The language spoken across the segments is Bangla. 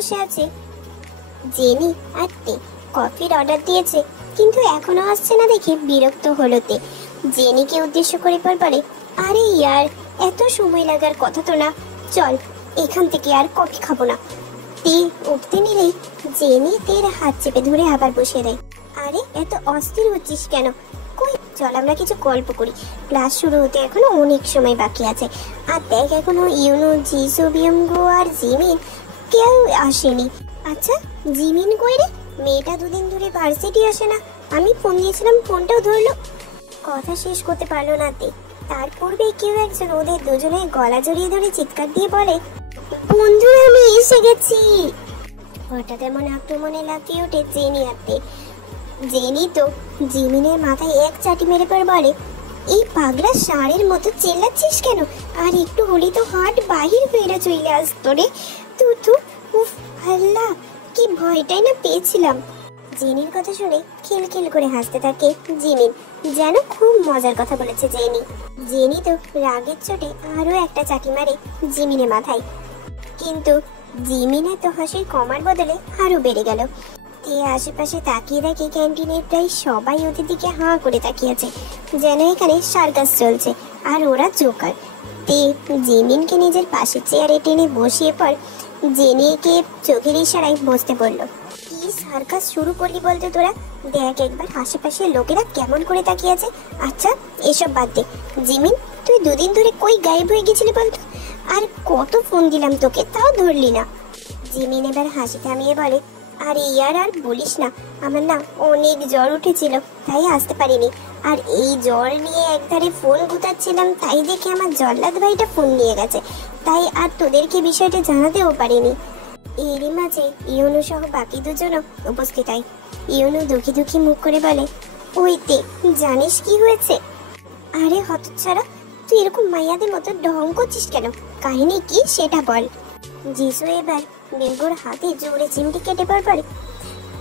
বসে আছে। জেনি আর তে কফির অর্ডার দিয়েছে, কিন্তু এখনো আসছে না দেখে বিরক্ত হলো তে। জেনিকে উদ্দেশ্য করে বলে, আরে ইয়ার, এত সময় লাগার কথা তো না, চল এখান থেকে আর কফি খাবো না। তে উঠতে নিলেই জেনি তের হাত চেপে ধরে আবার বসিয়ে দেয়। আরে এত অস্থির হচ্ছিস কেন? কই চল আমরা কিছু গল্প করি, ক্লাস শুরু হতে এখনো অনেক সময় বাকি আছে। আর দেখ এখনো ইউনো, জিসু, বিয়ঙ্গো আর জিমিন কেউ আসেনি। আচ্ছা জিমিন কই রে? মেয়েটা দুদিন ধরে ভার্সিটি আসে না, আমি ফোন দিয়েছিলাম ফোনটাও ধরলো। কথা শেষ করতে পারলো না তে, তার পূর্বে কেউ একজন ওদের দুজনের গলা জড়িয়ে ধরে চিৎকার দিয়ে বলে, বন্ধুরা আমি এসে গেছি। হঠাৎ এমন আক্রমণে লাফিয়ে ওঠে জেনি আর তে। জেনি তো জিমিনের মাথায় এক চাটি মেরে পর বলে, এই পাগলা ষাঁড়ের মতো চেল্লাচ্ছিস কেন? আর একটু হলি তো হাট বাহির হয়ে চলে আসতো রে। তু উফ আল্লাহ, কি ভয়টাই না পেয়েছিলাম। জেনির কথা শুনে খিলখিল করে হাসতে থাকে জিমিন, যেন খুব মজার কথা বলেছে জেনি। জেনি তো রাগের চোটে আরো একটা চাটি মারে জিমিনের মাথায়, কিন্তু জিমিনের তো হাসির কমার বদলে আরো বেড়ে গেল। তে আশেপাশে তাকিয়ে দেখে ক্যান্টিনের প্রায় সবাই ওদের দিকে হাঁ করে তাকিয়ে আছে, যেন এখানে সার্কাস চলছে আর ওরা জোকার। তে জিমিনকে নিজের পাশের চেয়ারে টেনে বসিয়ে পর জেনিকে চোখের ইশারায় বসতে বলল। কি সার্কাস শুরু করলি বলতো তোরা? দেখ একবার আশেপাশের লোকেরা কেমন করে তাকিয়ে আছে। আচ্ছা এসব বাদ দে, জিমিন তুই দুদিন ধরে কই গায়েব হয়ে গেছিলি বলতো? আর কত ফোন দিলাম তোকে, তাও ধরলি না। জিমিন এবার হাসি থামিয়ে বলে, আরে ইয়ার আর বলিস না, আমার না অনেক জ্বর উঠেছিল, তাই আসতে পারিনি। আর এই জ্বর নিয়ে একধারে ফোন গুতাচ্ছিলাম, তাই দেখে আমার জল্লাদ ভাইটা ফোন নিয়ে গেছে, তাই আর তোদেরকে বিষয়টা জানাতেও পারিনি। এরই মাঝে ইউনু সহ বাকি দুজনও উপস্থিত হয়। ইউনু দুঃখী দুঃখী মুখ করে বলে, ওইতে জানিস কি হয়েছে? আরে হতচ্ছাড়া, তুই এরকম মাইয়াদের মতো ঢং করছিস কেন? কাহিনী কি সেটা বল। জিসু এবার বেঙ্গোর হাতে জোরে চিমটি কেটে পারে,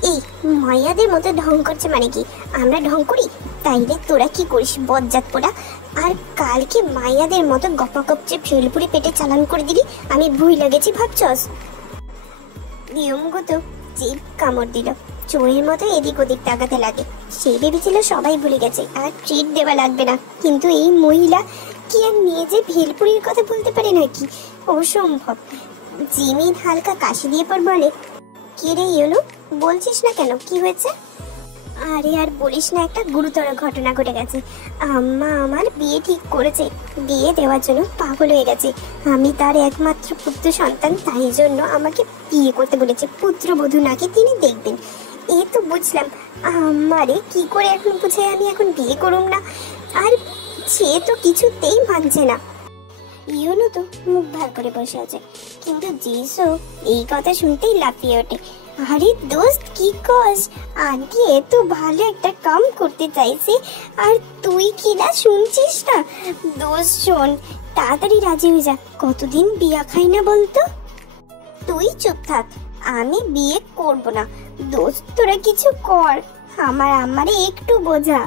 এই মাইয়াদের মতো ঢং করছে মানে কি? আমরা ঢং করি? তাইলে তোরা কি করিস বজ্জাত পোড়া? আর কালকে মাইয়াদের মতো গপা গপচে ফেলপুরি পেটে চালান করে দিলি, আমি ভুই লাগেছি ভাবছস? নিয়মগত জিভ কামড় দিল, চোরের মতো এদিক ওদিক তাকাতে লাগে। সে ভেবেছিল সবাই ভুলে গেছে আর ট্রিট দেওয়া লাগবে না, কিন্তু এই মহিলা কি আর নিজে ভেলপুরির কথা বলতে পারে নাকি? অসম্ভব। জিমিন হালকা কাশি দিয়ে পর বলে, কি রে ইউনু, বলছিস না কেন, কি হয়েছে? আরে আর বলিস না, একটা গুরুতর ঘটনা ঘটে গেছে। আম্মা আমার বিয়ে ঠিক করেছে, বিয়ে দেওয়ার জন্য পাগল হয়ে গেছে। আমি তার একমাত্র পুত্র সন্তান, তাই জন্য আমাকে বিয়ে করতে বলেছে। পুত্রবধূ নাকি তিনি দেখবেন। এই তো বুঝলাম, আমারে কি করে এখন বুঝে আমি এখন বিয়ে করুম না? আর সে তো কিছুতেই মানছে না। ইউনু তো মুখ ভার করে বসে আছে, কিন্তু জিসু এই কথা শুনতেই লাফিয়ে ওঠে, আরে দোস্ত কি কস? আন্টি এত ভালো একটা কাম করতে চাইছে আর তুই কি না শুনছিস না? দোস্ত শোন, তাড়াতাড়ি রাজি হয়ে যা, কতদিন বিয়া খাই না বলতো। তুই চুপ থাক, আমি বিয়ে করব না। দোস্ত তোরা কিছু কর, আমারে একটু বোঝা।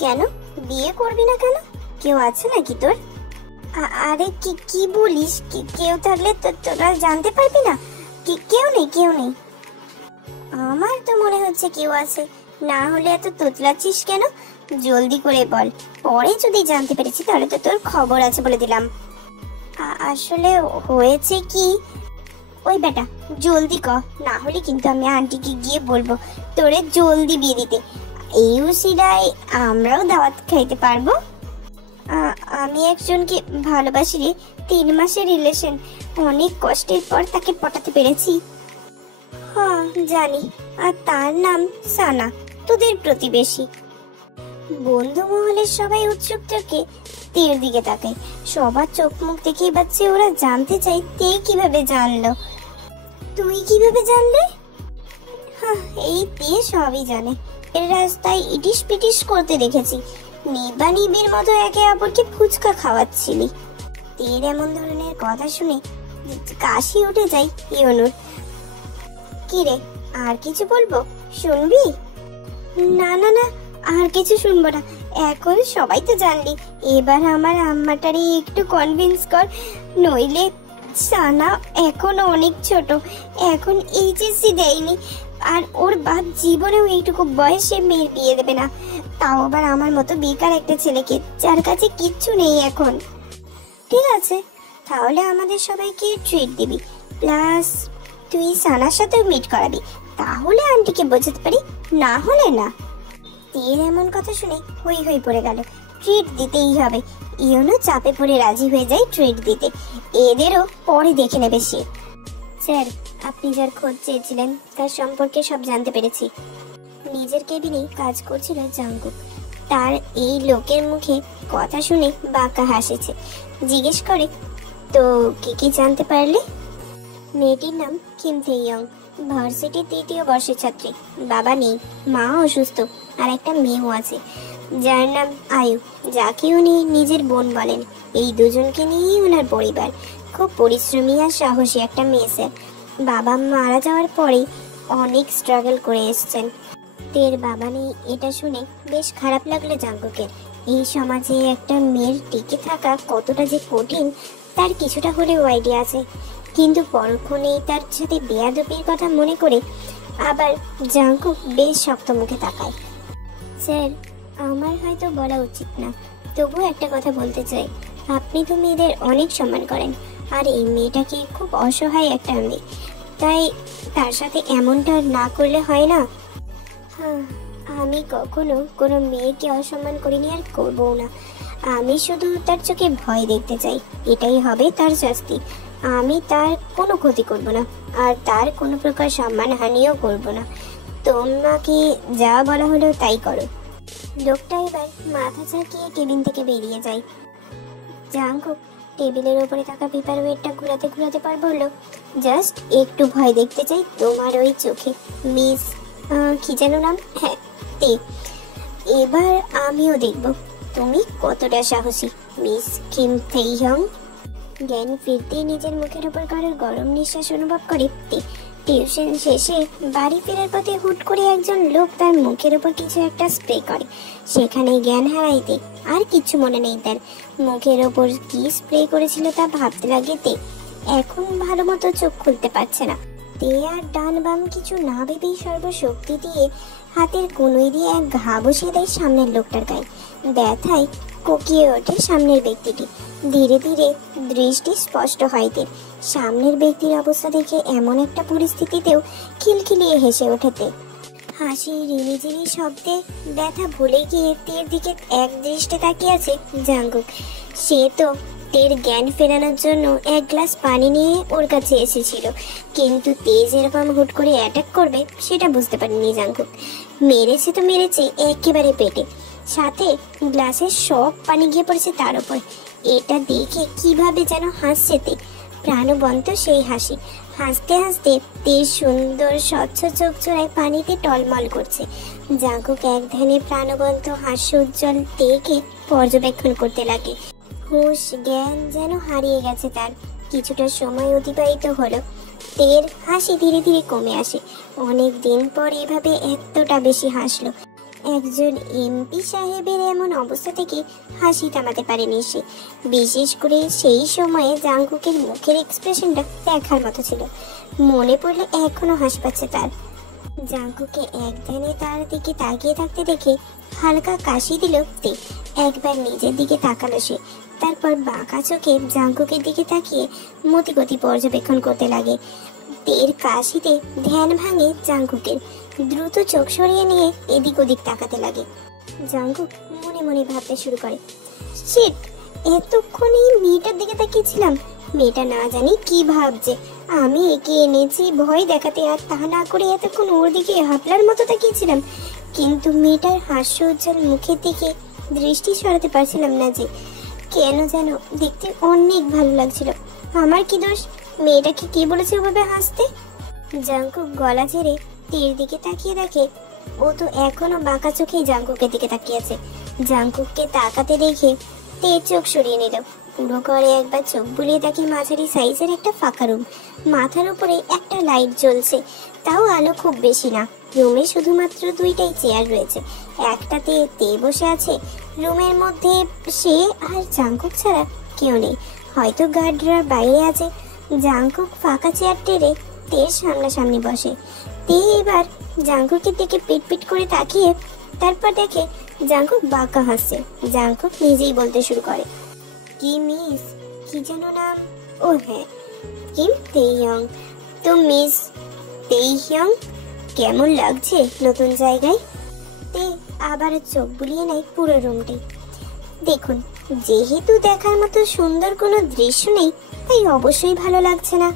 কেন বিয়ে করবি না কেন? কেউ আছে নাকি তোর? আরে কি বলিস? কেউ থাকলে তোরা জানতে পারবি না? কেউ নেই। আমার তো মনে হচ্ছে কেউ আছে, না হলে এত তোতলাচ্ছিস কেন? জলদি করে বল, পরে যদি জানতে পেরেছি তাহলে তো তোর খবর আছে বলে দিলাম। আসলে হয়েছে কি, ওই বেটা জলদি কর, না হলে কিন্তু আমি আন্টিকে গিয়ে বলবো তোরে জলদি বিয়ে দিতে। এই উসিলায় আমরাও দাওয়াত খাইতে পারবো। আমি একজনকে ভালোবাসি রে, 3 মাসের রিলেশন, অনেক কষ্টের পর তাকে পটাতে পেরেছি। হ্যাঁ জানি, আর তার নাম সানা, তোদের প্রতিবেশী। বন্ধু মহলের সবাই উৎসুক চোখে তের দিকে তাকায়, সবার চোখ মুখ দেখেই বাচ্চা ওরা জানতে চাই তে কিভাবে জানলো। তুই কিভাবে জানলে? হ্যাঁ এই তে সবই জানে, এর রাস্তায় ইটিস পিটিস করতে দেখেছি, নিবা নিবির মতো একে অপরকে ফুচকা খাওয়াচ্ছিলি। তের এমন ধরনের কথা শুনে কাশি উঠে যায় ইউনুর। কি রে, আর কিছু বলবো? শুনবি? না আর কিছু শুনবো না, এখন সবাই তো জানলি, এবার আমার আম্মাটারে একটু কনভিন্স কর, নইলে সানা এখনো অনেক ছোট, এখন এইচএসসি দেয়নি, আর ওর বাপ জীবনেও এইটুকু বয়সে মেয়ের বিয়ে দেবে না, তাও আবার আমার মতো বেকার একটা ছেলেকে যার কাছে কিচ্ছু নেই এখন। ঠিক আছে, তাহলে আমাদের সবাইকে ট্রিট দিবি, প্লাস তুই সানার সাথেও মিট করাবি, তাহলে আন্টিকে বোঝাতে পারি, না হলে না। তের এমন কথা শুনে হই হই পড়ে গেল। ট্রিট দিতেই হবে। ইউনো চাপে পড়ে রাজি হয়ে যায় ট্রিট দিতে। এদেরও পরে দেখে নেবে সে। স্যার, আপনি যার খোঁজ চেয়েছিলেন তার সম্পর্কে সব জানতে পেরেছি। নিজের কেবিনে কাজ করছিল জাঙ্কুক। তার এই লোকের মুখে কথা শুনে বাঁকা হাসেছে। জিজ্ঞেস করে, তো কি কি জানতে পারলে? মেয়েটির নাম কিম থেইয়ং, ভার্সিটির 3য় বর্ষের ছাত্রী। বাবা নেই, মা অসুস্থ, আর একটা মেয়েও আছে যার নাম আয়ু, যাকে উনি নিজের বোন বলেন। এই দুজনকে নিয়েই ওনার পরিবার। খুব পরিশ্রমী আর সাহসী একটা মেয়ে স্যার। বাবা মারা যাওয়ার পরেই অনেক স্ট্রাগল করে এসছেন। তের বাবা নেই এটা শুনে বেশ খারাপ লাগলো জাঙ্কুকের। এই সমাজে একটা মেয়ের টিকে থাকা কতটা যে কঠিন তার কিছুটা হলেও আইডিয়া আছে, কিন্তু পরক্ষণেই তার সাথে বেয়াদবির কথা মনে করে আবার জাঙ্কুক বেশ শক্ত মুখে তাকায়। স্যার, আমার হয়তো বলা উচিত না, তবুও একটা কথা বলতে চাই। আপনি তো মেয়েদের অনেক সম্মান করেন, আর এই মেয়েটাকে খুব অসহায় একটা মেয়ে, তাই তার সাথে এমনটা না করলে হয় না। হ্যাঁ, আমি কখনো কোনো মেয়েকে অসম্মান করিনি আর করবো না। আমি শুধু তার চোখে ভয় দেখতে চাই, এটাই হবে তার শাস্তি। আমি তার কোনো ক্ষতি করব না, আর তার কোনো প্রকার সম্মানহানিও করব না। তোমাকে যা বলা হলো তাই করো। লোকটা এবার মাথা ঝাঁকিয়ে কেবিন থেকে বেরিয়ে যায়। জাঙ্কুক টেবিলের ওপরে থাকা পেপার ওয়েটটা ঘোরাতে ঘোরাতে পর বলল, জাস্ট একটু ভয় দেখতে চাই তোমার ওই চোখে, মিস কি যেন নাম? হ্যাঁ, তে। এবার আমিও দেখব তুমি কতটা সাহসী, মিস কিম থেইয়ং। জ্ঞান ফিরতেই নিজের মুখের উপর কারোর গরম নিঃশ্বাস অনুভব করে তে। টিউশন শেষে বাড়ি ফেরার পথে হুট করে একজন লোক তার মুখের উপর কিছু একটা স্প্রে করে। সেখানে জ্ঞান হারাইতে আর কিছু মনে নেই তার। মুখের ওপর কি স্প্রে করেছিল তা ভাবতে লাগে তে। এখন ভালো মতো চোখ খুলতে পারছে না। তে আর ডান বাম কিছু না ভেবেই সর্বশক্তি দিয়ে হাতের কনুই দিয়ে এক ঘা বসিয়ে দেয় সামনের লোকটার গায়ে। ব্যথায় কোকিয়ে ওঠে সামনের ব্যক্তিটি। ধীরে ধীরে দৃষ্টি স্পষ্ট হয় তে। সামনের ব্যক্তির অবস্থা দেখে এমন একটা পরিস্থিতিতেও খিলখিলিয়ে হেসে ওঠেতে। হাসি রিমিঝিমি শব্দে ব্যথা ভুলে গিয়ে তের দিকে এক দৃষ্টে তাকিয়ে আছে জাঙ্কুক। সে তো তের জ্ঞান ফেরানোর জন্য এক গ্লাস পানি নিয়ে ওর কাছে এসেছিল, কিন্তু তেজ এরকম হুট করে অ্যাটাক করবে সেটা বুঝতে পারেনি জাঙ্কুক। মেরেছে তো মেরেছে একেবারে পেটে, সাথে গ্লাসের সব পানি গিয়ে পড়েছে তার উপর। এটা দেখে কিভাবে যেন হাসছে তে, প্রাণবন্ত সেই হাসি। হাসতে হাসতে তের সুন্দর স্বচ্ছ চোখ জোড়ায় পানিতে টলমল করছে। জাঙ্কুক এক ধ্যানে প্রাণবন্ত হাস্য উজ্জ্বল তেকে পর্যবেক্ষণ করতে লাগে। হুঁশ জ্ঞান যেন হারিয়ে গেছে তার। কিছুটা সময় অতিবাহিত হলো। তের হাসি ধীরে ধীরে কমে আসে। অনেক দিন পর এভাবে এতটা বেশি হাসলো। একজন এমপি সাহেবের এমন অবস্থা থেকে হাসি থামাতে পারেনি সে। বিশেষ করে সেই সময়ে জাঙ্কুকের মুখের এক্সপ্রেশনটা দেখার মতো ছিল। মনে পড়লে এখনো হাসি পাচ্ছে তার। জাঙ্কুকে এক ধ্যানে তার দিকে তাকিয়ে থাকতে দেখে হালকা কাশি দিল তে। একবার নিজের দিকে তাকালো সে, তারপর বাঁকা চোখে জাঙ্কুকের দিকে তাকিয়ে মতিগতি পর্যবেক্ষণ করতে লাগে। তের কাশিতে ধ্যান ভাঙে জাঙ্কুকের। দ্রুত চোখ সরিয়ে নিয়ে এদিক ওদিক তাকাতে লাগে। জাঙ্কুক মনে মনে ভাবতে শুরু করে, শিট, এতক্ষণ এই মেয়েটার দিকে তাকিয়েছিলাম, মেয়েটা না জানি কি ভাবছে। আমি একে এনেছি ভয় দেখাতে, আর তা না করে এতক্ষণ ওর দিকে হাপলার মতো তাকিয়েছিলাম, কিন্তু মেয়েটার হাস্য উজ্জ্বল মুখের দিকে দৃষ্টি সরাতে পারছিলাম না যে। কেন যেন দেখতে অনেক ভালো লাগছিল। আমার কি দোষ? মেয়েটাকে কি বলেছে ওভাবে হাসতে? জাঙ্কুক গলা ঝেড়ে তের দিকে তাকিয়ে দেখে ও তো এখনো বাঁকা চোখেই জাঙ্কুকের দিকে তাকিয়ে আছে। জাঙ্কুককে তাকাতে দেখে তে চোখ সরিয়ে নিল। পুরো ঘরে একবার চোখ বুলিয়ে দেখে মাঝারি সাইজের একটা ফাঁকা রুম। মাথার উপরে একটা লাইট জ্বলছে, তাও আলো খুব বেশি না। রুমে শুধুমাত্র 2টাই চেয়ার রয়েছে। একটাতে তে বসে আছে। রুমের মধ্যে সে আর জাঙ্কুক ছাড়া কেউ নেই। হয়তো গার্ডরা বাইরে আছে, জাংকুক ফাঁকা চেয়ার টেনে তের সামনাসামনি বসে। তে এবার জাংকুকের দিকে পিট পিট করে তাকিয়ে তারপর দেখে জাংকুক বাঁকা হাসছে। জাংকুক নিজেই বলতে শুরু করে, কি মিস, কি যেন নাম? ও হ্যাঁ, কিম তেইয়ং। তো মিস তেইয়ং, কেমন লাগছে নতুন জায়গায়? তে আবার চোখ বুলিয়ে নেয় পুরো রুমটি। দেখুন, যেহেতু দেখার মতো সুন্দর কোনো দৃশ্য নেই, তাই অবশ্যই ভালো লাগছে না।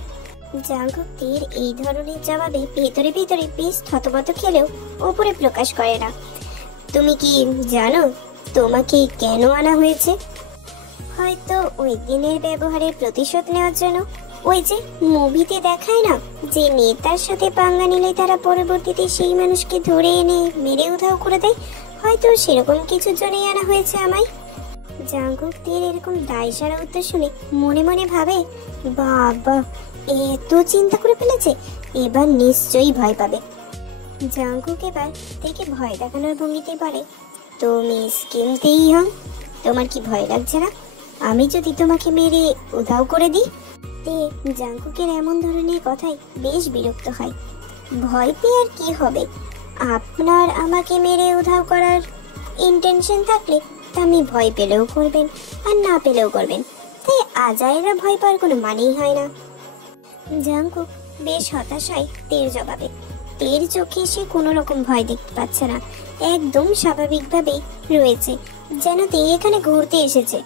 জাংকুক তের এই ধরনের জবাবে ভেতরে ভেতরে বেশ থতমত খেলেও ওপরে প্রকাশ করে না। তুমি কি জানো তোমাকে কেন আনা হয়েছে? হয়তো ওই দিনের ব্যবহারের প্রতিশোধ নেওয়ার জন্য। ওই যে মুভিতে দেখায় না, যে নেতার সাথে পাঙ্গা নিলে তারা পরবর্তীতে সেই মানুষকে ধরে এনে মেরে উধাও করে দেয়, হয়তো সেরকম কিছুর জন্যই আনা হয়েছে আমায়। জাংকুক তের এরকম দায়সারা উত্তর শুনে মনে মনে ভাবে, বাবা এত চিন্তা করে ফেলেছে, এবার নিশ্চয়ই ভয় পাবে। জাংকুক এবার থেকে ভয় দেখানোর ভঙ্গিতে বলে, তো মিস কিম তেইয়ং, তোমার কি ভয় লাগছে না আমি যদি তোমাকে মেরে উধাও করে দিই? তে জাংকুকের এমন ধরনের কথাই বেশ বিরক্ত হয়। ভয় পেয়ে আর কি হবে? আপনার আমাকে মেরে উধাও করার ইন্টেনশন থাকলে তা আমি ভয় পেলেও করবেন আর না পেলেও করবেন, তাই আজাইরা ভয় পাওয়ার কোনো মানেই হয় না। জাংকুক বেশ হতাশ হয় তের জবাবে। তের চোখে সে কোনো রকম ভয় দেখতে পাচ্ছে না, একদম স্বাভাবিকভাবেই রয়েছে, যেন তে এখানে ঘুরতে এসেছে।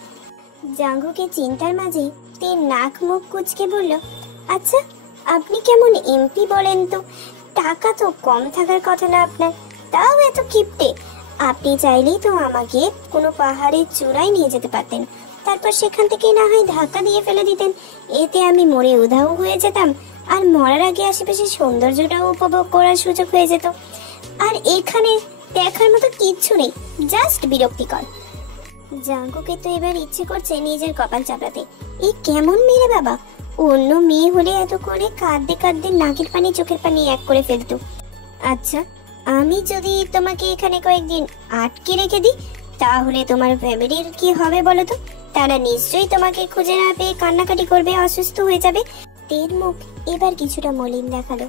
জাংকুকের চিন্তার মাঝেই তে নাক মুখ কুঁচকে বলল, আচ্ছা আপনি কেমন এমপি বলেন তো? টাকা তো কম থাকার কথা না আপনার, তাও এত কিপটে। আপনি চাইলেই তো আমাকে কোনো পাহাড়ের চূড়ায় নিয়ে যেতে পারতেন, তারপর সেখান থেকে না হয় ধাক্কা দিয়ে ফেলে দিতেন, এতে আমি মরে উধাও হয়ে যেতাম, আর মরার আগে আশেপাশে সৌন্দর্যটাও উপভোগ করার সুযোগ হয়ে যেত। আর এখানে দেখার মতো কিচ্ছু নেই, জাস্ট বিরক্তিকর। জাংকুকের তো এবার ইচ্ছে করছে নিজের কপাল চাপড়াতে। এই কেমন মেয়ে বাবা, অন্য মেয়ে হলে এত করে কাঁদতে কাঁদতে নাকের পানি চোখের পানি এক করে ফেলতো। আচ্ছা, আমি যদি তোমাকে এখানে কয়েকদিন আটকে রেখে দিই, তাহলে তোমার ফ্যামিলির কি হবে বলো তো? তারা নিশ্চয়ই তোমাকে খুঁজে না পেয়ে কান্নাকাটি করবে, অসুস্থ হয়ে যাবে। তের মুখ এবার কিছুটা মলিন দেখালো।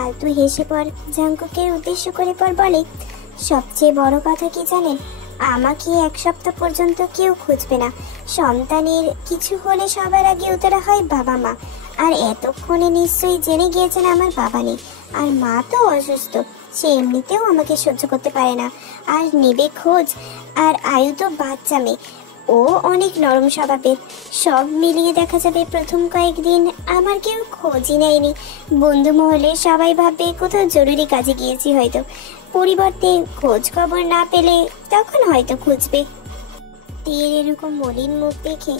আলতু হেসে পর জাংকুকের উদ্দেশ্য করে পর বলে, সবচেয়ে বড় কথা কি জানেন? আমাকে এক সপ্তাহ পর্যন্ত কেউ খুঁজবে না। সন্তানের কিছু হলে সবার আগে উত্তরা হয় বাবা মা, আর এতক্ষণে নিশ্চয়ই জেনে গিয়েছেন আমার বাবা নেই, আর মা তো অসুস্থ, সে এমনিতেও আমাকে সহ্য করতে পারে না, আর নেবে খোঁজ। আর আয়ু তো বাচ্চা মেয়ে, ও অনেক নরম স্বভাবের। সব মিলিয়ে দেখা যাবে প্রথম কয়েকদিন আমার কেউ খোঁজই নেয়নি। বন্ধু মহলে সবাই ভাববে কোথাও জরুরি কাজে গিয়েছি হয়তো, পরিবর্তে খোঁজ খবর না পেলে তখন হয়তো খুঁজবে। তের এরকম মলিন মুখ দেখে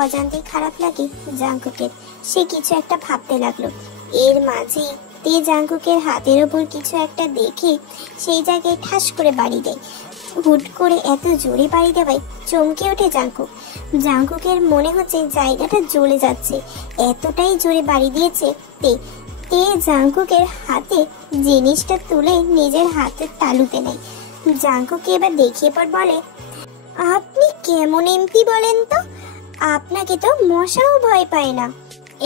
অজান্তে খারাপ লাগে জাংকুকের। সে কিছু একটা ভাবতে লাগলো। এর মাঝেই তে জাংকুকের হাতের ওপর কিছু একটা দেখে সেই জায়গায় ঠাস করে বাড়ি দেয়। হুট করে এত জোরে বাড়ি দেওয়ায় চমকে ওঠে জাংকুক। জাংকুকের মনে হচ্ছে জায়গাটা জ্বলে যাচ্ছে, এতটাই জোরে বাড়ি দিয়েছে তে। তে জাংকুকের হাতে জিনিসটা তুলে নিজের হাতের তালুতে নেয়। জাংকুকে এবার দেখিয়ে পর বলে, আপনি কেমন এমপি বলেন তো? আপনাকে তো মশাও ভয় পায় না।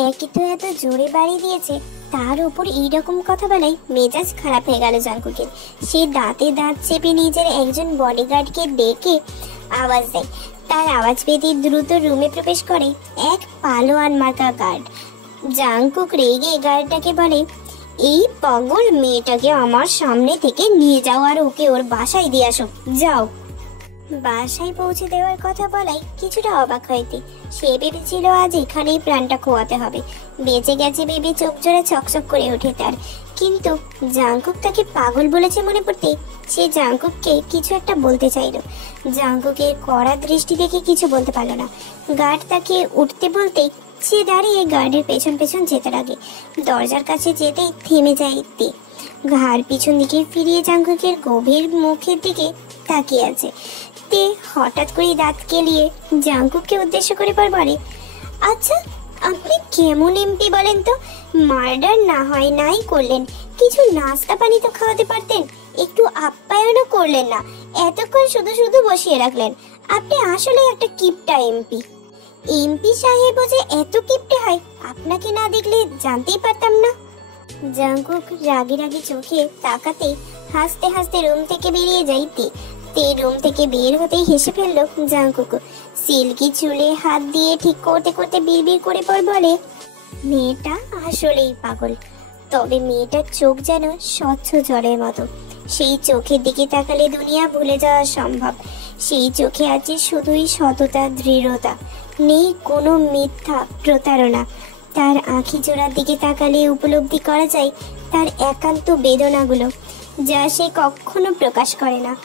একই তো এত জোরে বাড়ি দিয়েছে, তার উপর এইরকম কথা বলাই মেজাজ খারাপ হয়ে গেল জাংকুকের। সে দাঁতে দাঁত চেপে নিজের একজন বডিগার্ডকে ডেকে আওয়াজ দেয়। তার আওয়াজ পেতে দ্রুত রুমে প্রবেশ করে এক পালোয়ান মার্কা গার্ড। জাংকুক রেগে গার্ডটাকে বলে, এই পাগল মেয়েটাকে আমার সামনে থেকে নিয়ে যাও, আর ওকে ওর বাসায় দিয়ে আসো, যাও। বাসায় পৌঁছে দেওয়ার কথা বলাই কিছুটা অবাক হইতে। সে ভেবেছিল আজ এখানেই প্রাণটা খোয়াতে হবে। বেঁচে গেছে ভেবে চোখ জোড়া চকচক করে ওঠে তার। কিন্তু জাংকুক তাকে পাগল বলেছে মনে পড়তে সে জাংকুককে কিছু একটা বলতে চাইল। জাংকুকের কড়া দৃষ্টি দেখে কিছু বলতে পারল না। গার্ড তাকে উঠতে বলতে সে দাঁড়িয়ে গার্ডের পেছন পেছন যেতে লাগে। দরজার কাছে যেতেই থেমে যায় তে। ঘাড় পিছন দিকে ফিরিয়ে জাংকুকের গভীর মুখের দিকে তাকিয়ে আছে। তে হঠাৎ করে দাঁত কেলিয়ে জাংকুককে উদ্দেশ্য করে পর বলে, আচ্ছা আপনি কেমন এমপি বলেন তো? মার্ডার না হয় নাই করলেন, কিছু নাস্তা পানি তো খাওয়াতে পারতেন, একটু আপ্যায়নও করলেন না, এতক্ষণ শুধু শুধু বসিয়ে রাখলেন। আপনি আসলে একটা কিপটা এমপি। এমপি সাহেবও যে এত কিপটে হয় আপনাকে না দেখলে জানতেই পারতাম না। জাঙ্কুক রাগি রাগি চোখে তাকাতে হাসতে হাসতে রুম থেকে বেরিয়ে যাইতে তে রুম থেকে বের হতেই হেসে ফেললো জাঙ্কুক। সিল্কি চুলে হাত দিয়ে ঠিক করতে করতে বিড়বিড় করে পর বলে, মেয়েটা আসলেই পাগল। তবে মেয়েটার চোখ যেন স্বচ্ছ জলের মতো। সেই চোখের দিকে তাকালে দুনিয়া ভুলে যাওয়া সম্ভব। সেই চোখে আছে শুধুই সততা, দৃঢ়তা, নেই কোনো মিথ্যা প্রতারণা। তার আঁখি জোড়ার দিকে তাকালে উপলব্ধি করা যায় তার একান্ত বেদনাগুলো, যা সে কখনো প্রকাশ করে না।